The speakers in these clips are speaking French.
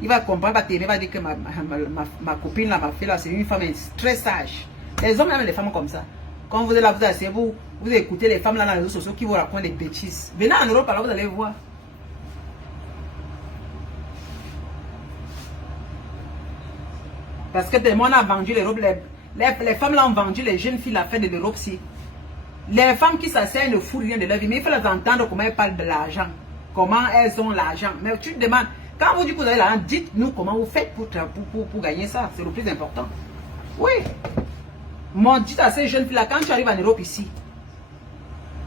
Il va comprendre, il va t'aimer, il va dire que ma copine, là, ma fille, là, c'est une femme très sage. Les hommes aiment les femmes comme ça. Quand vous êtes là, vous écoutez les femmes là dans les réseaux sociaux qui vous racontent des bêtises. Venez en Europe, alors vous allez voir. Parce que tellement on a vendu l'Europe, les femmes là ont vendu les jeunes filles la fête de l'Europe si. Les femmes qui s'asseyent ne foutent rien de leur vie, mais il faut les entendre comment elles parlent de l'argent. Comment elles ont l'argent. Mais tu te demandes, quand vous dites que vous avez l'argent, dites-nous comment vous faites pour gagner ça. C'est le plus important. Oui. Moi, dites à ces jeunes filles là, quand tu arrives en Europe ici,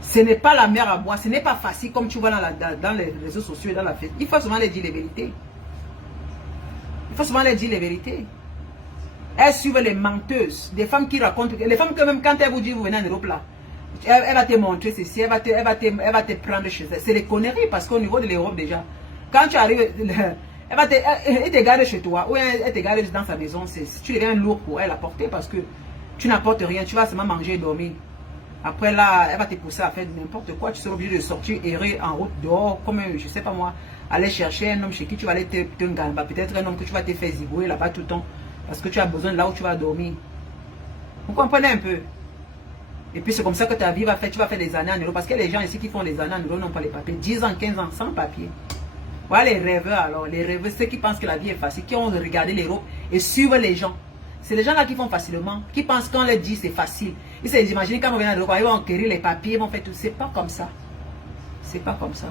ce n'est pas la mer à boire, ce n'est pas facile comme tu vois dans les réseaux sociaux et dans la fête. Il faut souvent les dire les vérités. Il faut souvent les dire les vérités. Elles suivent les menteuses, des femmes qui racontent, les femmes que même quand elles vous disent vous venez en Europe là, elle va te montrer ceci, elle va te prendre chez elle. C'est les conneries parce qu'au niveau de l'Europe déjà, quand tu arrives, elle te garde chez toi ou elle te garde dans sa maison, tu deviens lourd pour elle à porter parce que tu n'apportes rien, tu vas seulement manger et dormir. Après là, elle va te pousser à faire n'importe quoi, tu seras obligé de sortir, errer en route dehors, comme je sais pas moi, aller chercher un homme chez qui tu vas aller te gamba, peut-être un homme que tu vas te faire zigouer là-bas tout le temps. Parce que tu as besoin de là où tu vas dormir. Vous comprenez un peu? Et puis c'est comme ça que ta vie va faire. Tu vas faire des années en Europe. Parce que les gens ici qui font des années en Europe n'ont pas les papiers. 10 ans, 15 ans sans papier. Voilà les rêveurs alors. Les rêveurs, ceux qui pensent que la vie est facile. Qui ont regardé l'Europe et suivent les gens. C'est les gens là qui font facilement. Qui pensent qu'on leur dit c'est facile. Ils s'imaginent quand on vient en Europe, ils vont enquérir les papiers, ils vont faire tout. C'est pas comme ça. C'est pas comme ça.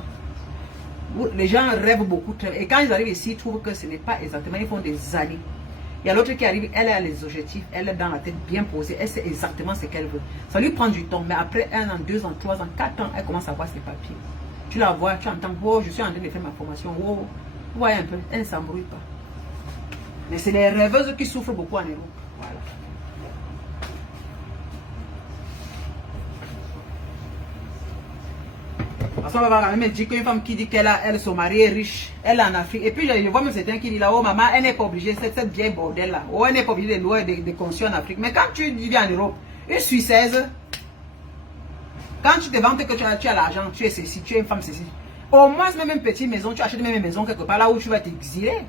Les gens rêvent beaucoup. Et quand ils arrivent ici, ils trouvent que ce n'est pas exactement. Ils font des années. Il y a l'autre qui arrive, elle a les objectifs, elle est dans la tête bien posée, elle sait exactement ce qu'elle veut. Ça lui prend du temps, mais après 1 an, 2 ans, 3 ans, 4 ans, elle commence à voir ses papiers. Tu la vois, tu entends, oh, je suis en train de faire ma formation, oh, vous voyez un peu, elle ne s'embrouille pas. Mais c'est les rêveuses qui souffrent beaucoup en Europe. Voilà. Parce qu'on va même dire qu'une femme qui dit qu'elle son mari est riche, elle est en Afrique. Et puis je vois même certains qui disent là, oh maman, elle n'est pas obligée, cette vieille bordel là, oh elle n'est pas obligée de louer des conçus en Afrique. Mais quand tu viens en Europe, une Suissaise, quand tu te vantes que tu as l'argent, tu es ceci, tu es une femme ceci, au moins même une petite maison, tu achètes même une maison quelque part là où tu vas t'exiler.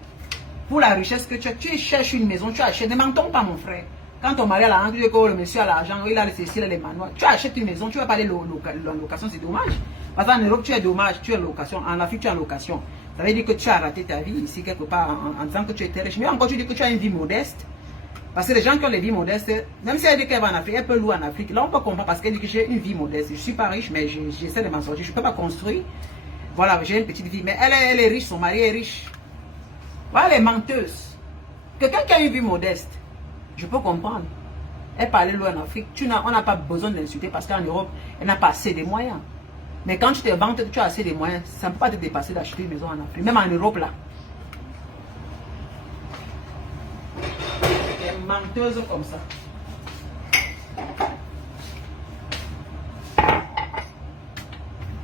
Pour la richesse que tu cherches une maison, tu achètes, ne mentons pas mon frère. Quand ton mari a l'argent, tu dis que le monsieur a l'argent, il a les manoirs. Tu achètes une maison, tu vas parler de location, c'est dommage. Parce qu'en Europe, tu es dommage, tu es en location. En Afrique, tu es en location. Ça veut dire que tu as raté ta vie ici, quelque part, en disant que tu étais riche. Mais encore, tu dis que tu as une vie modeste. Parce que les gens qui ont les vies modestes, même si elle dit qu'elle va en Afrique, elle peut louer en Afrique. Là, on peut comprendre parce qu'elle dit que j'ai une vie modeste. Je ne suis pas riche, mais j'essaie de m'en sortir. Je ne peux pas construire. Voilà, j'ai une petite vie. Mais elle est riche, son mari est riche. Voilà les menteuses. Quelqu'un qui a une vie modeste, je peux comprendre. Elle parlait loin en Afrique. On n'a pas besoin de l'insulter parce qu'en Europe, elle n'a pas assez de moyens. Mais quand tu te vantes que tu as assez de moyens, ça ne peut pas te dépasser d'acheter une maison en Afrique. Même en Europe là. Des menteuses comme ça.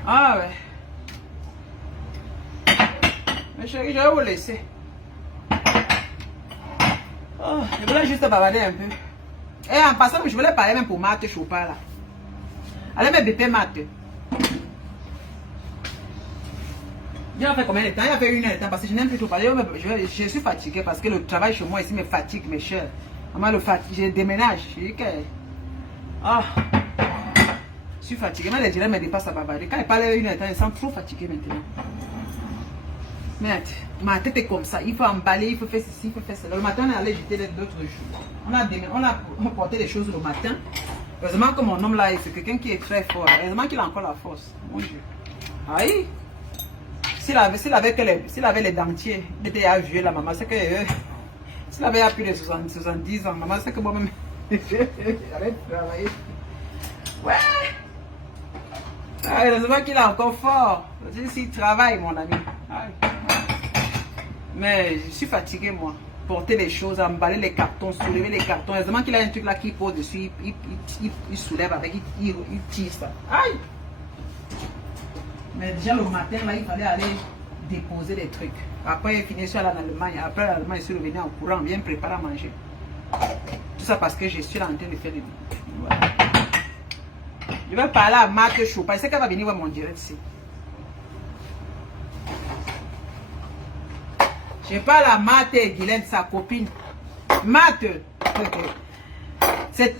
Ah ouais. Mais chérie, je vais vous laisser. Oh, je voulais juste bavarder un peu. Et en passant, je voulais parler même pour Marthe Chopin là. Allez me bépé Marthe. Il a fait combien de temps? Il a fait 1 heure de temps parce que je n'aime plus tout parler. Je suis fatiguée parce que le travail chez moi ici me fatigue, mes chers. Maman, je déménage. Je dis que. Ah. Je suis fatiguée. Mais les gens me dépassent à bavarder. Quand il parle 1 heure de temps, ils sont trop fatigués maintenant. Merde, ma tête est comme ça. Il faut emballer, il faut faire ceci, il faut faire cela. Le matin, on est allé jeter d'autres choses. On a porté les choses le matin. Heureusement que mon homme là, c'est quelqu'un qui est très fort. Heureusement qu'il a encore la force. Mon Dieu. Aïe. S'il avait les dentiers, il était à vieux la maman. C'est que s'il avait plus de 70 ans, maman, c'est que moi-même, j'arrête de travailler. Ouais. Heureusement qu'il est encore fort. S'il travaille, mon ami. Aïe. Mais je suis fatigué, moi. Porter les choses, emballer les cartons, soulever les cartons. Heureusement qu'il a un truc là qui pose dessus. Il soulève avec, il tire ça. Aïe! Mais déjà le matin, là, il fallait aller déposer des trucs. Après, il finit sur l'Allemagne. Après, l'Allemagne, je suis revenu en courant, bien préparé à manger. Tout ça parce que je suis là en train de faire des... Voilà. Je vais parler à Marthe Chopin. Je sais qu'elle va venir voir mon direct ici. Je parle à Marthe et Guylaine, sa copine. Marthe.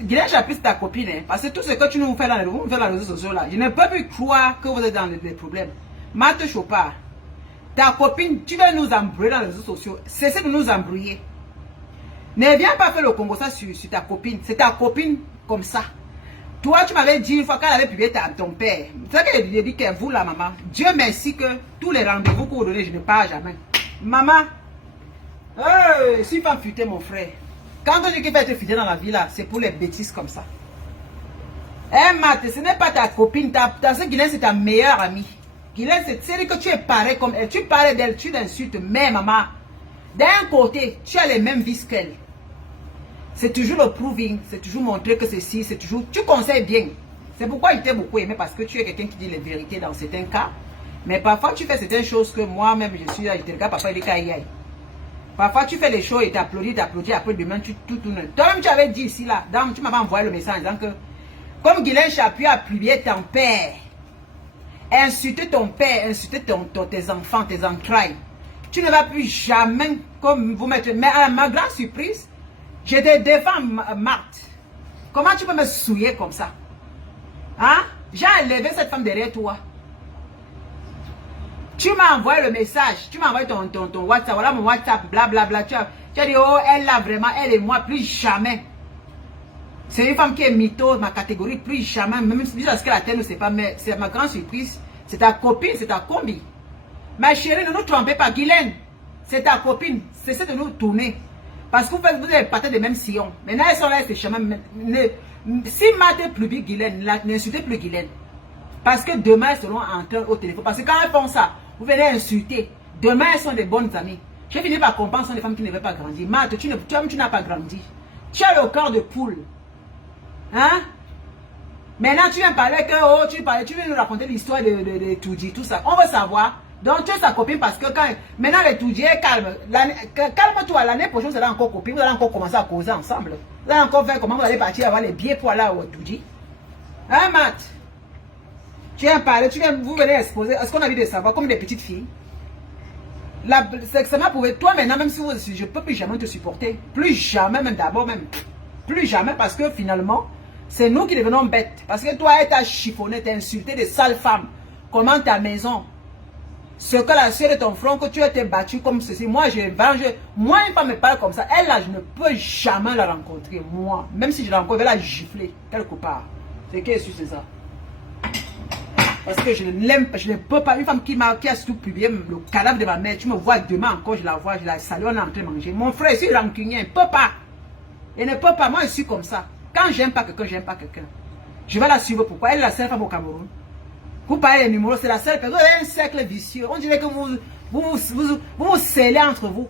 Guylaine Chapuis, ta copine. Hein, parce que tout ce que tu nous fais dans les réseaux sociaux là, je ne peux plus croire que vous êtes dans des problèmes. Marthe Chopard, ta copine, tu veux nous embrouiller dans les réseaux sociaux. Cessez de nous embrouiller. Ne viens pas faire le Congo ça sur ta copine. C'est ta copine comme ça. Toi, tu m'avais dit une fois qu'elle avait publié ton père. C'est ça qu'elle a dit que vous, la maman. Dieu merci que tous les rendez-vous que vous donnez, je ne pars jamais. Maman, je suis pas futé, mon frère. Quand on dit qu'il va être futé dans la vie, là, c'est pour les bêtises comme ça. Eh, Marthe, ce n'est pas ta copine. Guylaine, c'est ta meilleure amie. Guylaine, c'est que tu es pareil comme elle. Tu parles d'elle, tu l'insultes. Mais, maman, d'un côté, tu as les mêmes vices qu'elle. C'est toujours le proving, c'est toujours montrer que ceci, c'est toujours... Tu conseilles bien. C'est pourquoi il t'a beaucoup aimé, parce que tu es quelqu'un qui dit les vérités dans certains cas. Mais parfois, tu fais certaines choses que moi-même, je suis là, je te regarde, parfois, il dit qu'aïe. Parfois, tu fais les choses et t'applaudis, après demain, tu tournes. Toi-même, tu avais dit ici, là, tu m'avais envoyé le message en disant que, comme Guylaine Chapuis a publié ton père, insulter ton père, insulter tes enfants, tes entrailles, tu ne vas plus jamais, comme vous mettre... Mais à ma grande surprise, je te défends, Marthe. Comment tu peux me souiller comme ça? Hein? J'ai enlevé cette femme derrière toi. Tu m'as envoyé le message. Tu m'as envoyé ton WhatsApp. Voilà mon WhatsApp, blablabla. Tu as dit, oh, elle là, vraiment, elle et moi, plus jamais. C'est une femme qui est mytho, ma catégorie, plus jamais. Même si ce qu'elle a telle, c'est pas, mais c'est ma grande surprise. C'est ta copine, c'est ta combi. Ma chérie, ne nous trompez pas, Guylaine. C'est ta copine. Cessez de nous tourner. Parce que vous êtes partis des mêmes sillons. Maintenant, elles sont là, c'est chemin. Si Marthe plus vite Guylaine, n'insultez plus Guylaine. Parce que demain, elles seront en train au téléphone. Parce que quand elles font ça, vous venez insulter. Demain, elles sont des bonnes amies. Je finis par comprendre, ce sont des femmes qui ne veulent pas grandir. Marthe, tu n'as pas grandi. Tu as le corps de poule. Hein? Maintenant, tu viens parler que, oh, tu viens nous raconter l'histoire de Toudji, tout ça. On veut savoir. Donc, tu es sa copine parce que quand... Maintenant, les Toudji est calme. Calme-toi, l'année prochaine, vous allez encore copine. Vous allez encore commencer à causer ensemble. Vous allez encore faire comment vous allez partir avoir les billets pour aller au Toudji. Hein, Matt? Tu viens parler, vous venez exposer. Est-ce qu'on a envie de savoir comme des petites filles? Ça m'a prouvé. Toi, maintenant, même si je ne peux plus jamais te supporter. Plus jamais, même d'abord, même. Plus jamais parce que finalement, c'est nous qui devenons bêtes. Parce que toi, elle t'a chiffonné, t'as insulté des sales femmes. Comment ta maison? Ce que la soeur de ton front, que tu as été battu comme ceci. Moi, moi, une femme me parle comme ça. Elle, là, je ne peux jamais la rencontrer. Moi, même si je la rencontre, je vais la gifler quelque part. C'est que c'est ça. Parce que je ne l'aime pas, je ne peux pas. Une femme qui a surtout publié le cadavre de ma mère, tu me vois demain encore, je la vois, je la salue, on est en train de manger. Mon frère, je suis rancunier, il ne peut pas. Il ne peut pas, moi je suis comme ça. Quand j'aime pas quelqu'un, j'aime pas quelqu'un. Je vais la suivre, pourquoi? Elle est la seule femme au Cameroun. Vous parlez des numéros, c'est la seule personne. Vous avez un cercle vicieux. On dirait que vous scellez entre vous.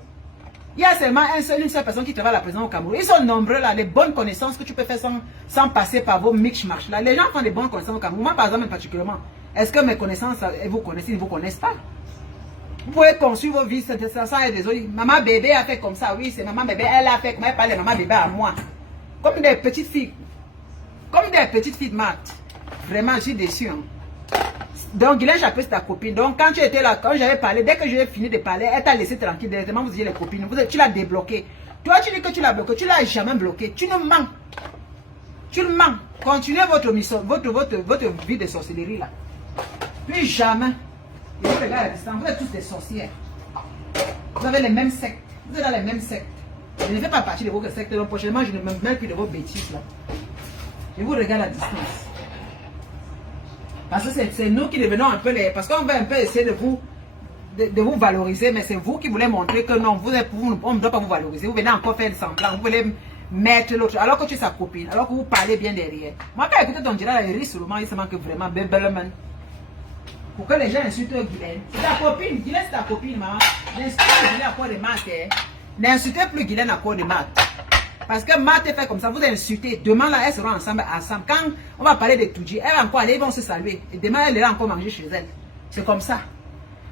Il y a seulement une seule personne qui travaille à la présidence au Cameroun. Ils sont nombreux là, les bonnes connaissances que tu peux faire sans passer par vos mix-match là. Les gens font des bonnes connaissances au Cameroun. Moi par exemple particulièrement, est-ce que mes connaissances, vous connaissez, ils ne vous connaissent pas? Vous pouvez construire vos vies sans être désolé. Maman bébé a fait comme ça, oui, c'est maman bébé, elle a fait comme elle parle de maman bébé à moi. Comme des petites filles. Comme des petites filles de maths. Vraiment, je suis déçu. Hein. Donc, Guylaine Chapuis, c'est ta copine. Donc, quand tu étais là, quand j'avais parlé, dès que j'ai fini de parler, elle t'a laissé tranquille. Directement, vous étiez les copines. Tu l'as débloqué. Toi, tu dis que tu l'as bloqué. Tu ne l'as jamais bloqué. Tu nous mens. Tu le mens. Continuez votre vie de sorcellerie là. Plus jamais. Et vous, les gars, à la distance, vous êtes tous des sorcières. Vous avez les mêmes sectes. Vous êtes dans les mêmes sectes. Je ne fais pas partie de vos sectes. Donc, prochainement, je ne me mêle plus de vos bêtises là. Je vous regarde à distance. Parce que c'est nous qui devenons un peu les... Parce qu'on va un peu essayer de vous valoriser, mais c'est vous qui voulez montrer que non, on ne doit pas vous valoriser. Vous venez encore faire semblant, vous voulez mettre l'autre, alors que tu es sa copine, alors que vous parlez bien derrière. Moi, quand j'écoute ton dialogue, il rit seulement, il se manque vraiment bébellement. Pour que les gens insultent Guylaine. C'est ta copine, Guylaine c'est ta copine, maman. N'insultez plus Guylaine à quoi de maths. N'insultez plus Guylaine à quoi de maths. Parce que Marthe fait comme ça, vous insultez. Demain, là, elles seront ensemble. Quand on va parler de Toudji, elles vont encore aller, ils vont se saluer. Et demain, elle ira encore manger chez elle. C'est comme ça.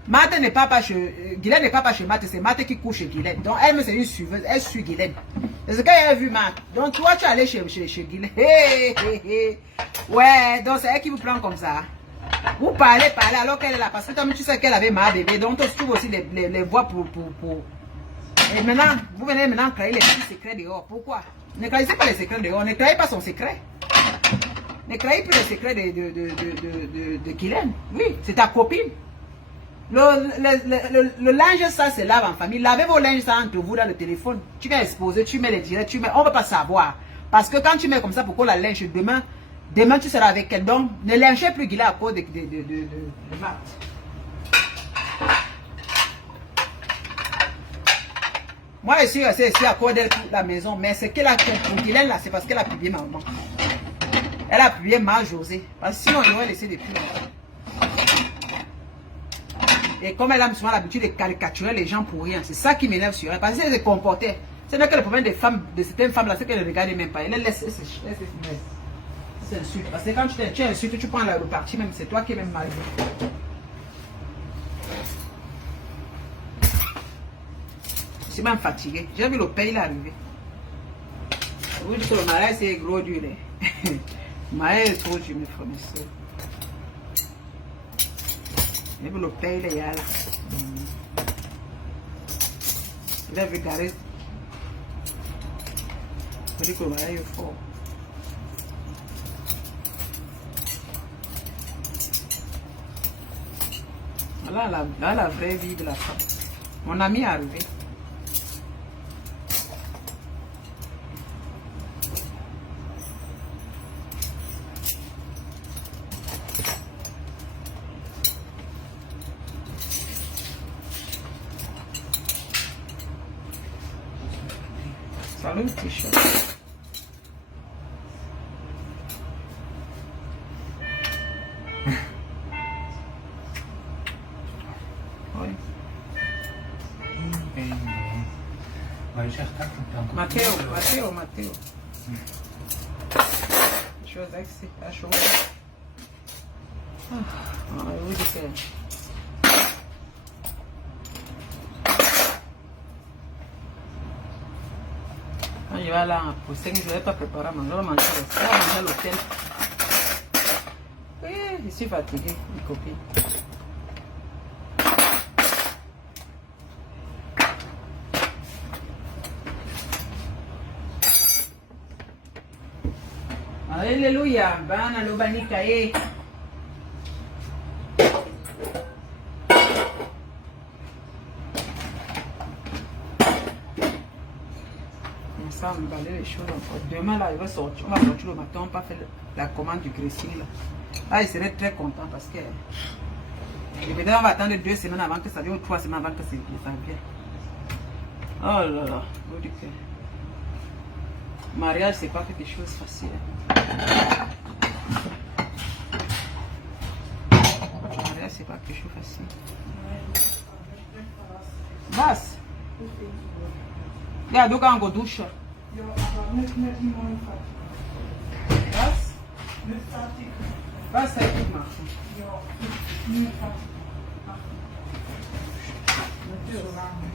Marthe n'est pas chez... Guylaine n'est pas chez Marthe, c'est Marthe qui couche chez Guylaine. Donc, elle, c'est une suiveuse. Elle suit Guylaine. C'est ce qu'elle a vu, Marthe. Donc, toi, tu es allé chez Guylaine. Ouais, donc c'est elle qui vous prend comme ça. Vous parlez, alors qu'elle est là. Parce que toi, tu sais qu'elle avait ma bébé. Donc, tu trouves aussi les voix pour Et maintenant, vous venez maintenant créer les petits secrets dehors. Pourquoi? Ne créez pas les secrets dehors. Ne créez pas son secret. Ne créez plus les secrets de Kylian. Oui, c'est ta copine. Le linge, ça se lave en famille. Lavez vos linges ça entre vous dans le téléphone. Tu vas exposer, tu mets les directs, on ne va pas savoir. Parce que quand tu mets comme ça, pourquoi la linge demain tu seras avec elle. Donc, ne lingez plus Kylian à cause de Matt. Moi, je suis restée ici à cause d'elle pour la maison. Mais ce qu'elle a fait pour Kylian là, c'est parce qu'elle a publié ma maman. Elle a publié mal José. Parce que sinon, elle aurait laissé depuis longtemps. Et comme elle a souvent l'habitude de caricaturer les gens pour rien, c'est ça qui m'énerve sur elle. Parce qu'elle se comportait. Ce n'est que le problème des femmes, de certaines femmes là, c'est qu'elles ne regardent même pas. Elle laisse. C'est insulte. Parce que quand tu insultes, tu prends le parti même. C'est toi qui es même mal. Je suis même fatigué. J'ai vu le pays arriver. Vous dites que le mariage c'est gros dur. Le mariage est trop dur, mes frères, mes soeurs. J'ai vu le pays là. Il a vu Gareth. Je dis que le mariage est fort. Voilà la vraie vie de la femme. Mon ami est arrivé. Salut, t-shirt. Matteo. Deixa eu usar esse cachorro. Eu uso que quand je vais là pour 5 jours, je ne vais pas préparer à manger. Je vais manger à l'hôtel. Oui, je suis fatiguée, mes copines. Alléluia, bana lobanika eh. Ça on va aller les choses encore. Demain là, il va sortir. On va sortir le matin, on va faire la commande du dressing là. Là, il serait très content parce que peut-être on va attendre 2 semaines avant que ça vienne ou 3 semaines avant que ça vienne. Oh là là, vous dites que mariage c'est pas quelque chose de facile. Mariage c'est pas quelque chose de facile. Vas. Ja, du kannst go duschen. Ja, aber nicht morgen. Was? Nicht fertig. Was soll ich machen? Ja, nicht fertig machen. Nicht so lange.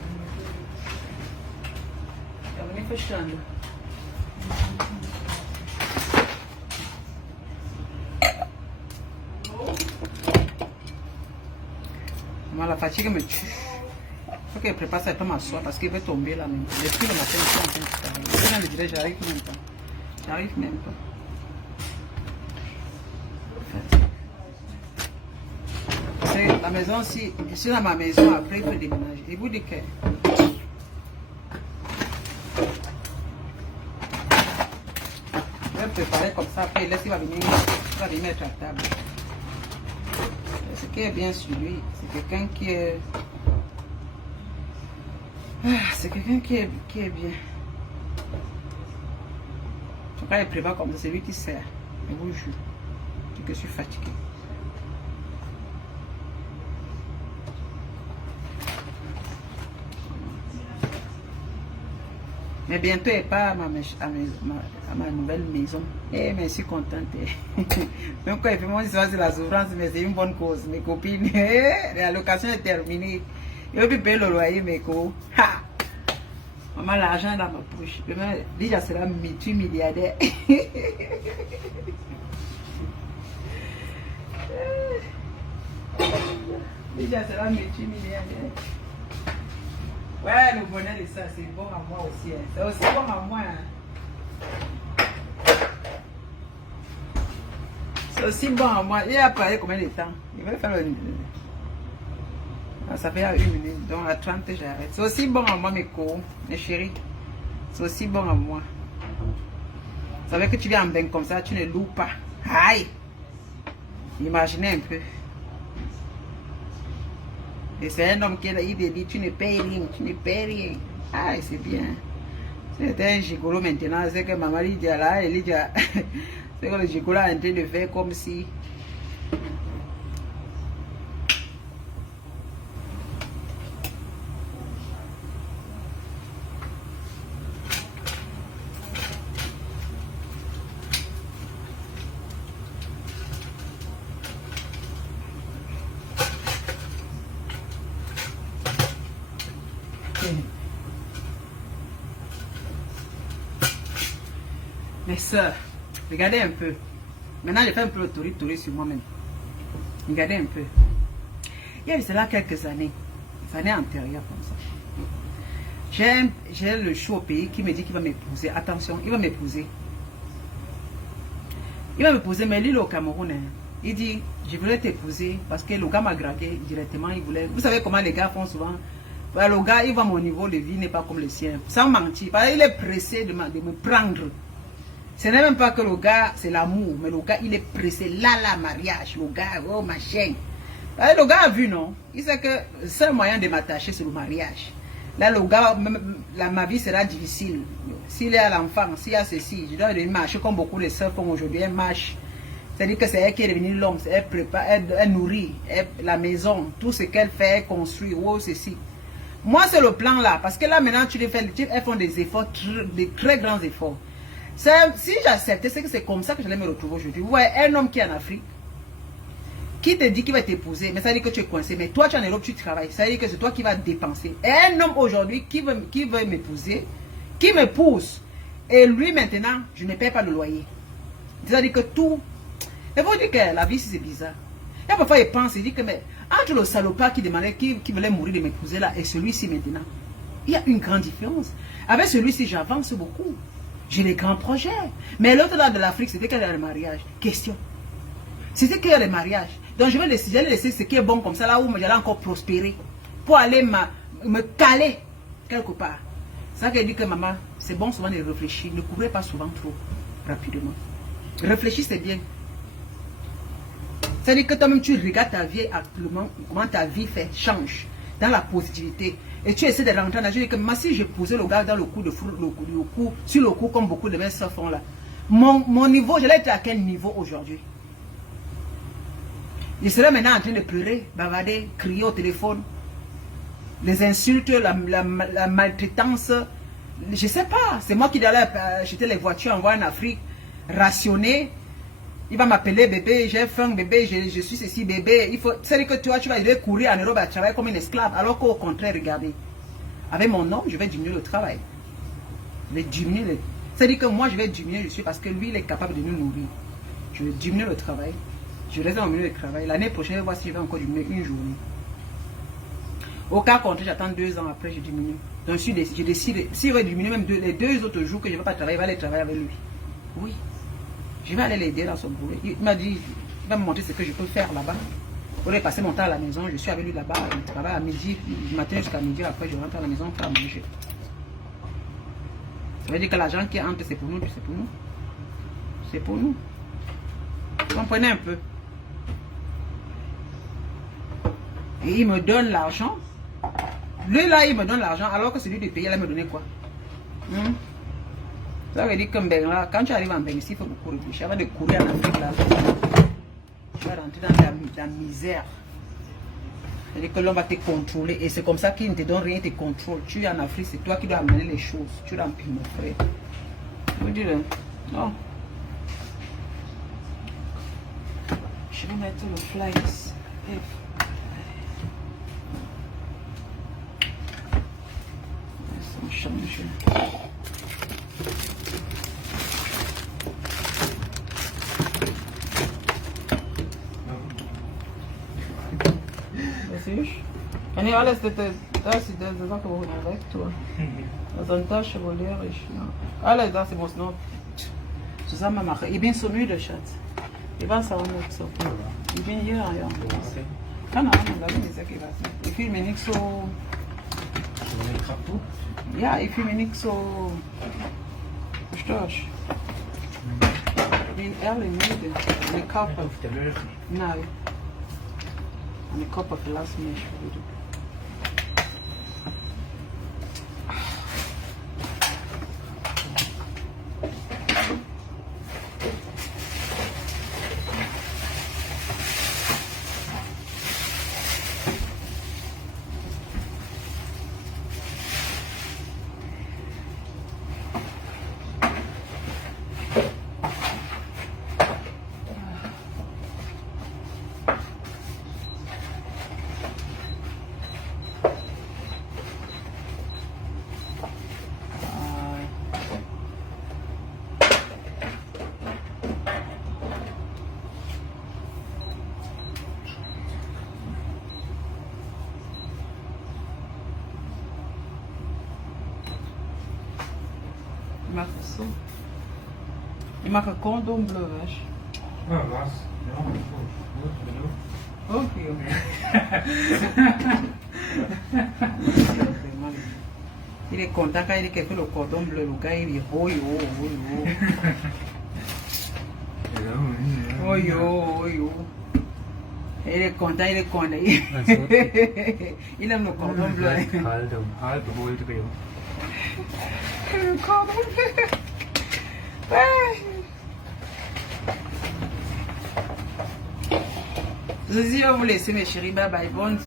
Ich habe nicht verstanden. Moi, la fatigue me tue. Il faut qu'elle prépare ça et pas m'asseoir parce qu'il va tomber là même. Les filles le matin, ils sont en train de travailler. Je me dirais, j'arrive même pas. J'arrive même pas. C'est la maison, si je suis dans ma maison, après il faut déménager. Et vous dites que je vais préparer comme ça, après il laisse, il va venir mettre à table. Ce qui est bien sur lui, c'est quelqu'un qui est... c'est quelqu'un qui est bien. Quand il prépare comme ça, c'est lui qui sert. Je vous jure. Je suis fatigué. Mais bientôt, il part à ma nouvelle maison. Eh, mais je suis contente. Donc, quand il fait mon histoire, c'est la souffrance, mais c'est une bonne cause. Mes copines, la location est terminée. Je vais payer le loyer, mes co. Maman, l'argent dans ma poche. Demain, déjà, sera multimilliardaire. Déjà, sera multimilliardaire. Ouais, le bonnet de ça, c'est bon à moi aussi. Hein. C'est aussi bon à moi. Hein. C'est aussi bon à moi. Il a parlé combien de temps? Il va faire le... Ah, ça fait 1 minute. Donc à 30, j'arrête. C'est aussi bon à moi, mes cons, mes chéris. C'est aussi bon à moi. Vous savez que tu viens en bain comme ça, tu ne loues pas. Aïe! Imaginez un peu. Et c'est un homme qui dit, tu ne payes rien, tu ne payes rien. Ah, c'est bien. C'est un gigolo maintenant. C'est que maman Lydia là, elle dit, c'est que le gigolo est en train de faire comme si... Mes soeurs, regardez un peu. Maintenant, je fais un peu le touri sur moi-même. Regardez un peu. Il y a cela quelques années antérieures comme ça. J'ai le chou au pays qui me dit qu'il va m'épouser. Attention, il va m'épouser. Il va m'épouser, mais lui, il est au Cameroun. Hein. Il dit, je voulais t'épouser parce que le gars m'a dragué directement. Il voulait. Vous savez comment les gars font souvent. Le gars, il voit mon niveau de vie n'est pas comme le sien. Sans mentir. Parce qu'il est pressé de me prendre. Ce n'est même pas que le gars, c'est l'amour, mais le gars, il est pressé. Là, mariage, le gars, oh, machin. Le gars a vu, non? Il sait que le seul moyen de m'attacher, c'est le mariage. Là, le gars, ma vie sera difficile. S'il y a l'enfant, s'il y a ceci, je dois marcher comme beaucoup de sœurs font aujourd'hui. Elle marche. C'est-à-dire que c'est elle qui est devenue l'homme. Elle prépare, elle nourrit, la maison, tout ce qu'elle fait, elle construit, oh, ceci. Moi, c'est le plan là. Parce que là, maintenant, elles font des efforts, des très grands efforts. Si j'acceptais, c'est que c'est comme ça que j'allais me retrouver aujourd'hui. Ouais, un homme qui est en Afrique, qui te dit qu'il va t'épouser, mais ça veut dire que tu es coincé. Mais toi, tu es en Europe, tu travailles. Ça veut dire que c'est toi qui vas dépenser. Et un homme aujourd'hui qui veut m'épouser, qui me pousse, et lui maintenant, je ne paie pas le loyer. C'est-à-dire que tout... Il faut dire que la vie, c'est bizarre. Et parfois, il pense, il dit que, mais entre le salopard qui demandait, qui voulait mourir de m'épouser là, et celui-ci maintenant, il y a une grande différence. Avec celui-ci, j'avance beaucoup. J'ai des grands projets. Mais l'autre là de l'Afrique, c'était qu'il y a le mariage. Question. C'était qu'il y a le mariage. Donc je vais laisser ce qui est bon comme ça, là où j'allais encore prospérer. Pour aller me caler quelque part. C'est ça qu'elle dit que maman, c'est bon souvent de réfléchir. Ne couvrez pas souvent trop rapidement. Réfléchissez bien. C'est-à-dire que toi-même tu regardes ta vie actuellement, comment ta vie change dans la positivité. Et tu essaies de rentrer dans... Je dis que moi, si j'ai posé le gars dans le coup de foudre, sur le coup, comme beaucoup de mes soeurs font là, mon niveau, je l'ai été à quel niveau aujourd'hui? Je serais maintenant en train de pleurer, bavarder, crier au téléphone, les insultes, la maltraitance. Je ne sais pas. C'est moi qui allais acheter les voitures en Afrique, rationner. Il va m'appeler bébé, j'ai faim bébé, je suis ceci bébé. C'est-à-dire que toi, tu vas courir en Europe à travailler comme une esclave. Alors qu'au contraire, regardez, avec mon nom, je vais diminuer le travail. Je vais diminuer le... C'est-à-dire que moi, je vais diminuer, parce que lui, il est capable de nous nourrir. Je vais diminuer le travail. Je reste au milieu du travail. L'année prochaine, je vais voir si je vais encore diminuer une journée. Au cas contraire, j'attends 2 ans après, je diminue. Donc, je décide, si je vais diminuer même les 2 autres jours que je ne vais pas travailler, je vais aller travailler avec lui. Oui. Je vais aller l'aider dans son boulot. Il m'a dit, il va me montrer ce que je peux faire là-bas. Pour aller passer mon temps à la maison, je suis avec lui là-bas. Il travaille à midi, du matin jusqu'à midi. Après, je rentre à la maison pour manger. Ça veut dire que l'argent qui entre, c'est pour nous. C'est pour nous. C'est pour nous. Vous comprenez un peu? Et il me donne l'argent. Lui là, il me donne l'argent, alors que celui du pays, il va me donner quoi? Ça veut dire que là, quand tu arrives en Bénin, il faut beaucoup réfléchir. Avant de courir en Afrique, là, tu vas rentrer dans la misère. C'est-à-dire que l'homme va te contrôler. Et c'est comme ça qu'il ne te donne rien, il te contrôle. Tu es en Afrique, c'est toi qui dois amener les choses. Tu dois empiler, mon frère. Je vous dis, non. Je vais mettre le fly ici. Ça change. Kan je alles dit Ça, c'est des gens que vous regardez avec toi. Das ist ein chevalierisch, ja. Alle das muss noch zusammen machen. Ich bin so müde, Schatz. Ich weiß auch nicht so. Ich bin hier, ja. Keine Ahnung, da bin ich sehr gewesen. Ich fühle mich nicht so. Ja, ich fühle mich nicht so. Verstehst du? Ich bin ehrlich müde. Meine Körper. Auf der Löwe. Nein. Meine Körper verlassen mich wieder. Ich mache es so. Ich mache Kondom bleu, weißt Ah, was? Ja, gut, genug. du? Okay. Il est content quand il dit qu'il fait le cordon bleu, le gars il dit oh yo, oh yo. Oh yo, oh yo. Il est content, il est content. Il aime le cordon bleu. Halb geholt, Rio. Le cordon bleu. Ouais. Je vais vous laisser mes chéris, bye bye, bonne.